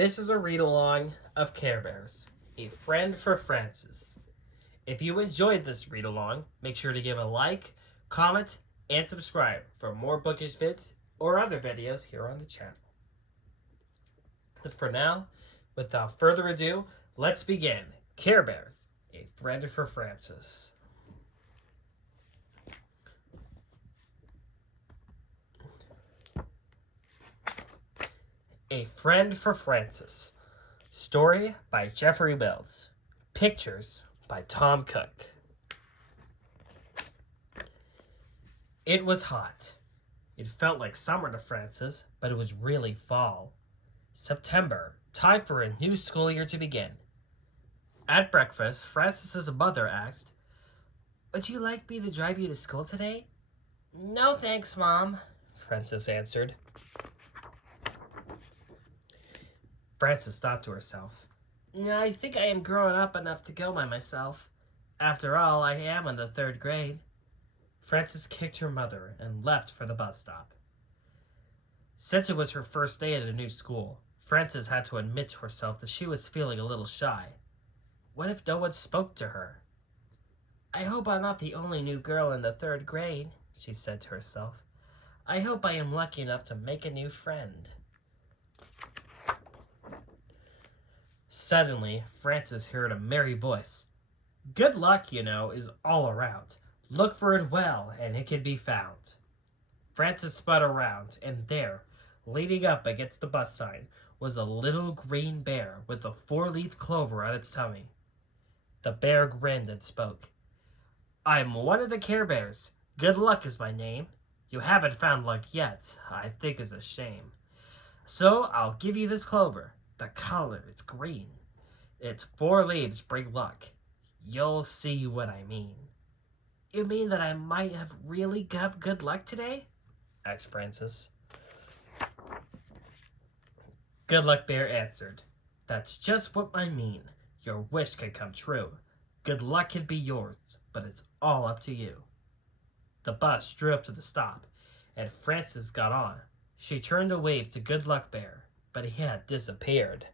This is a read-along of Care Bears, A Friend for Francis. If you enjoyed this read-along, make sure to give a like, comment, and subscribe for more bookish vids or other videos here on the channel. But for now, without further ado, let's begin Care Bears, A Friend for Francis. A Friend for Francis. Story by Jeffrey Mills. Pictures by Tom Cook. It was hot. It felt like summer to Francis, but it was really fall. September, time for a new school year to begin. At breakfast, Francis's mother asked, "Would you like me to drive you to school today?" "No, thanks, Mom," Francis answered. Francis thought to herself, "I think I am growing up enough to go by myself. After all, I am in the 3rd grade." Francis kicked her mother and left for the bus stop. Since it was her first day at a new school, Francis had to admit to herself that she was feeling a little shy. What if no one spoke to her? "I hope I'm not the only new girl in the 3rd grade," she said to herself. "I hope I am lucky enough to make a new friend." Suddenly, Francis heard a merry voice. "Good luck, you know, is all around. Look for it well, and it can be found." Francis spun around, and there, leaning up against the bus sign, was a little green bear with a 4-leaf clover on its tummy. The bear grinned and spoke. "I'm one of the Care Bears. Good Luck is my name. You haven't found luck yet, I think is a shame. So I'll give you this clover. The color is green. Its 4 leaves bring luck. You'll see what I mean." "You mean that I might have really got good luck today?" asked Francis. Good Luck Bear answered, "That's just what I mean. Your wish can come true. Good luck can be yours, but it's all up to you." The bus drew up to the stop, and Francis got on. She turned to wave to Good Luck Bear, but he had disappeared.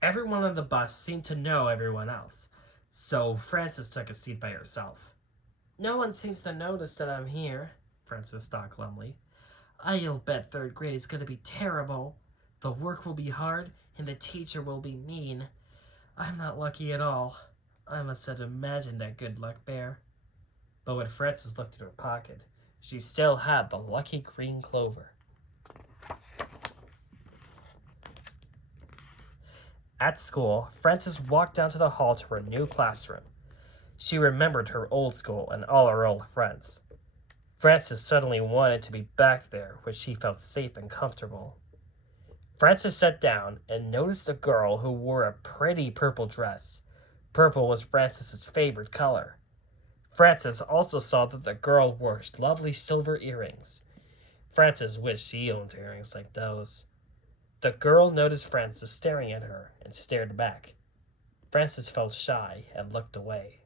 Everyone on the bus seemed to know everyone else, so Francis took a seat by herself. "No one seems to notice that I'm here," Francis thought glumly. "I'll bet 3rd grade is going to be terrible. The work will be hard, and the teacher will be mean. I'm not lucky at all. I must have imagined that Good Luck Bear." But when Francis looked in her pocket, she still had the lucky green clover. At school, Francis walked down to the hall to her new classroom. She remembered her old school and all her old friends. Francis suddenly wanted to be back there where she felt safe and comfortable. Francis sat down and noticed a girl who wore a pretty purple dress. Purple was Francis's favorite color. Francis also saw that the girl wore lovely silver earrings. Francis wished she owned earrings like those. The girl noticed Francis staring at her and stared back. Francis felt shy and looked away.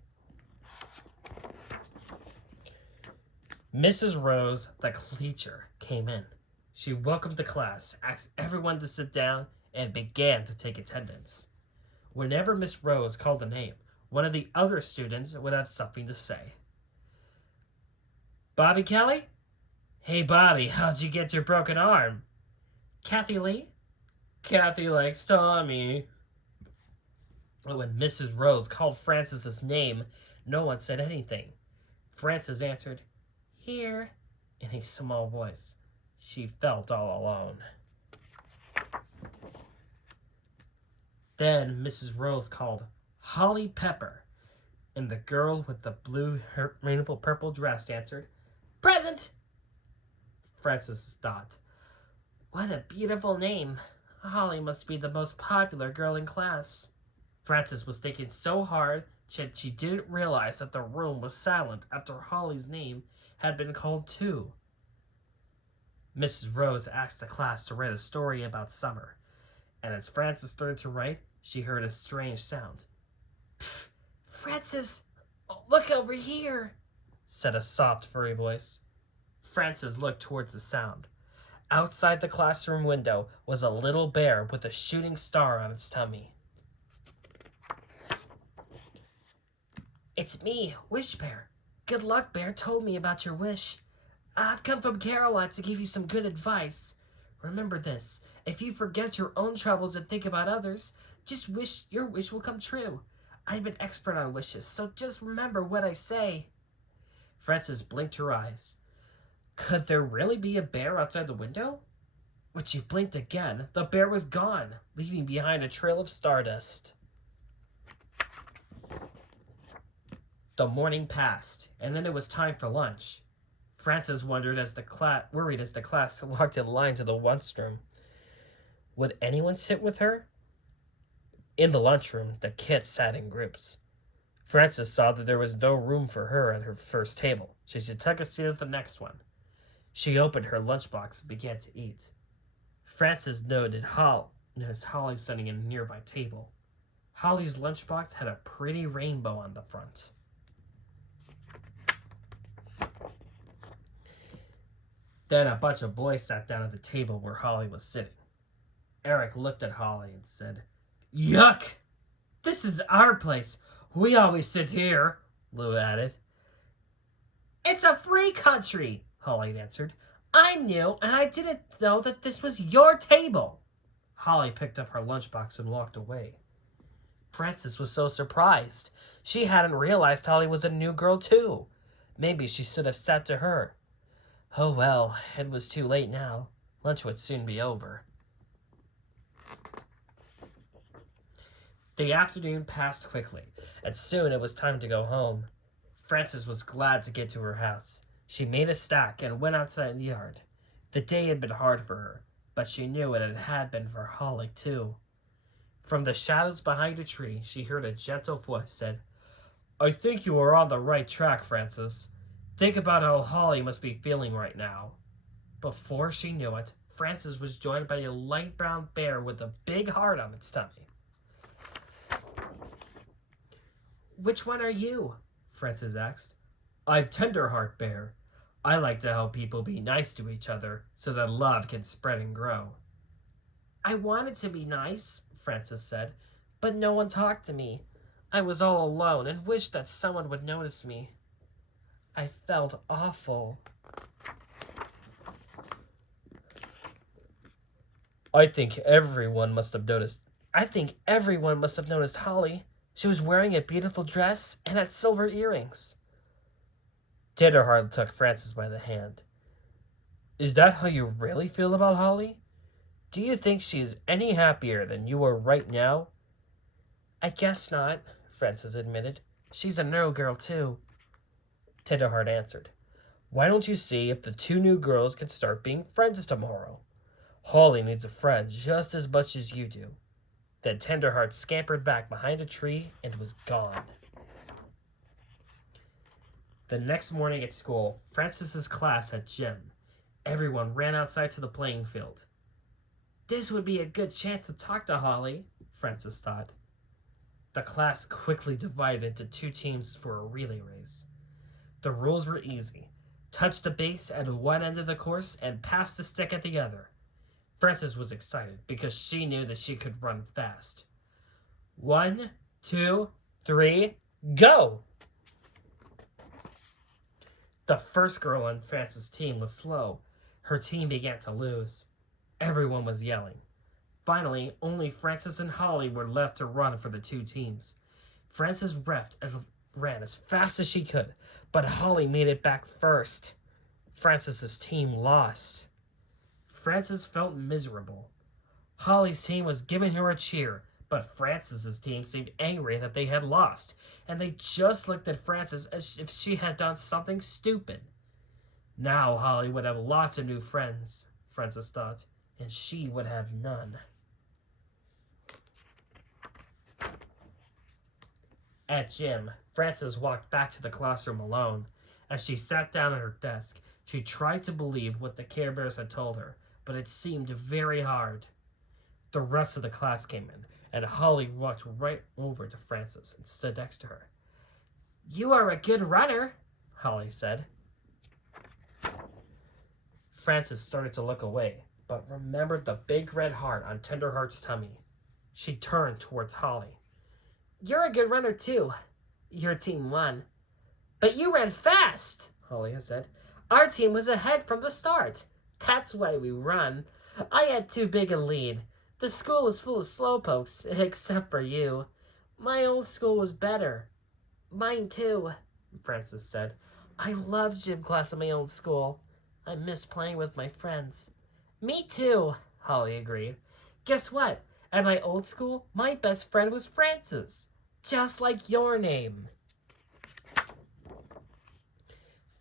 Mrs. Rose, the teacher, came in. She welcomed the class, asked everyone to sit down, and began to take attendance. Whenever Miss Rose called a name, one of the other students would have something to say. "Bobby Kelly? Hey, Bobby, how'd you get your broken arm?" "Kathy Lee? Kathy likes Tommy." But when Mrs. Rose called Francis's name, no one said anything. Francis answered, "Here," in a small voice. She felt all alone. Then Mrs. Rose called Holly Pepper, and the girl with the blue, rainbow purple dress answered, "Present." Francis thought, "What a beautiful name. Holly must be the most popular girl in class." Francis was thinking so hard that she didn't realize that the room was silent after Holly's name had been called too. Mrs. Rose asked the class to write a story about summer, and as Francis started to write, she heard a strange sound. "Pfft, Francis, look over here," said a soft, furry voice. Francis looked towards the sound. Outside the classroom window was a little bear with a shooting star on its tummy. "It's me, Wish Bear. Good Luck Bear told me about your wish. I've come from Caroline to give you some good advice. Remember this, if you forget your own troubles and think about others, just wish your wish will come true. I'm an expert on wishes, so just remember what I say." Frances blinked her eyes. Could there really be a bear outside the window? When she blinked again, the bear was gone, leaving behind a trail of stardust. The morning passed, and then it was time for lunch. Frances worried as the class walked in line to the lunchroom. Would anyone sit with her? In the lunchroom, the kids sat in groups. Frances saw that there was no room for her at her first table, so she took a seat at the next one. She opened her lunchbox and began to eat. Frances noticed Holly sitting in a nearby table. Holly's lunchbox had a pretty rainbow on the front. Then a bunch of boys sat down at the table where Holly was sitting. Eric looked at Holly and said, "Yuck! This is our place. We always sit here," Lou added. "It's a free country," Holly answered. "I'm new, and I didn't know that this was your table." Holly picked up her lunchbox and walked away. Frances was so surprised. She hadn't realized Holly was a new girl, too. Maybe she should have sat to her. Oh well, it was too late now. Lunch would soon be over. The afternoon passed quickly, and soon it was time to go home. Frances was glad to get to her house. She made a stack and went outside in the yard. The day had been hard for her, but she knew it had been for Holly, too. From the shadows behind a tree, she heard a gentle voice said, "I think you are on the right track, Frances. Think about how Holly must be feeling right now." Before she knew it, Frances was joined by a light brown bear with a big heart on its tummy. "Which one are you?" Frances asked. "I'm Tenderheart Bear. I like to help people be nice to each other so that love can spread and grow." "I wanted to be nice," Frances said, "but no one talked to me. I was all alone and wished that someone would notice me. I felt awful." I think everyone must have noticed Holly. She was wearing a beautiful dress and had silver earrings." Tenderheart took Frances by the hand. "Is that how you really feel about Holly? Do you think she is any happier than you are right now?" "I guess not," Frances admitted. "She's a new girl, too." Tenderheart answered, "Why don't you see if the two new girls can start being friends tomorrow? Holly needs a friend just as much as you do." Then Tenderheart scampered back behind a tree and was gone. The next morning at school, Frances's class had gym. Everyone ran outside to the playing field. This would be a good chance to talk to Holly, Frances thought. The class quickly divided into two teams for a relay race. The rules were easy. Touch the base at one end of the course and pass the stick at the other. Frances was excited because she knew that she could run fast. 1, 2, 3, go! The first girl on Frances' team was slow. Her team began to lose. Everyone was yelling. Finally, only Frances and Holly were left to run for the two teams. Frances ran as fast as she could, but Holly made it back first. Frances' team lost. Frances felt miserable. Holly's team was giving her a cheer, but Frances' team seemed angry that they had lost, and they just looked at Frances as if she had done something stupid. Now Holly would have lots of new friends, Frances thought, and she would have none. At gym, Frances walked back to the classroom alone. As she sat down at her desk, she tried to believe what the Care Bears had told her, but it seemed very hard. The rest of the class came in, and Holly walked right over to Frances and stood next to her. "You are a good runner," Holly said. Frances started to look away, but remembered the big red heart on Tenderheart's tummy. She turned towards Holly. "You're a good runner, too. Your team won." "But you ran fast," Holly had said. "Our team was ahead from the start. That's why we run. I had too big a lead. The school was full of slowpokes, except for you. My old school was better." "Mine, too," Frances said. "I loved gym class at my old school. I missed playing with my friends." "Me too," Holly agreed. "Guess what? At my old school, my best friend was Frances. Just like your name."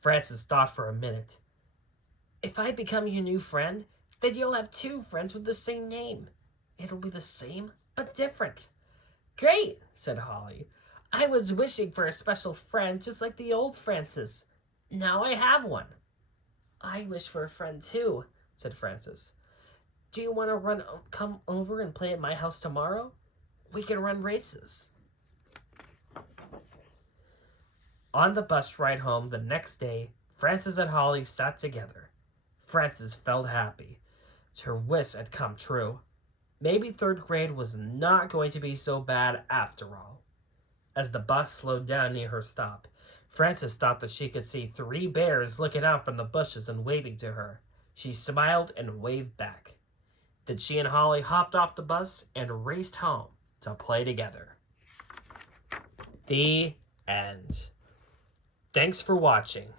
Frances thought for a minute. "If I become your new friend, then you'll have two friends with the same name. It'll be the same, but different." "Great," said Holly. "I was wishing for a special friend just like the old Frances. Now I have one." "I wish for a friend too," said Frances. "Do you want to come over and play at my house tomorrow? We can run races." On the bus ride home the next day, Frances and Holly sat together. Frances felt happy. Her wish had come true. Maybe third grade was not going to be so bad after all. As the bus slowed down near her stop, Frances thought that she could see 3 bears looking out from the bushes and waving to her. She smiled and waved back. Then she and Holly hopped off the bus and raced home to play together. The end. Thanks for watching.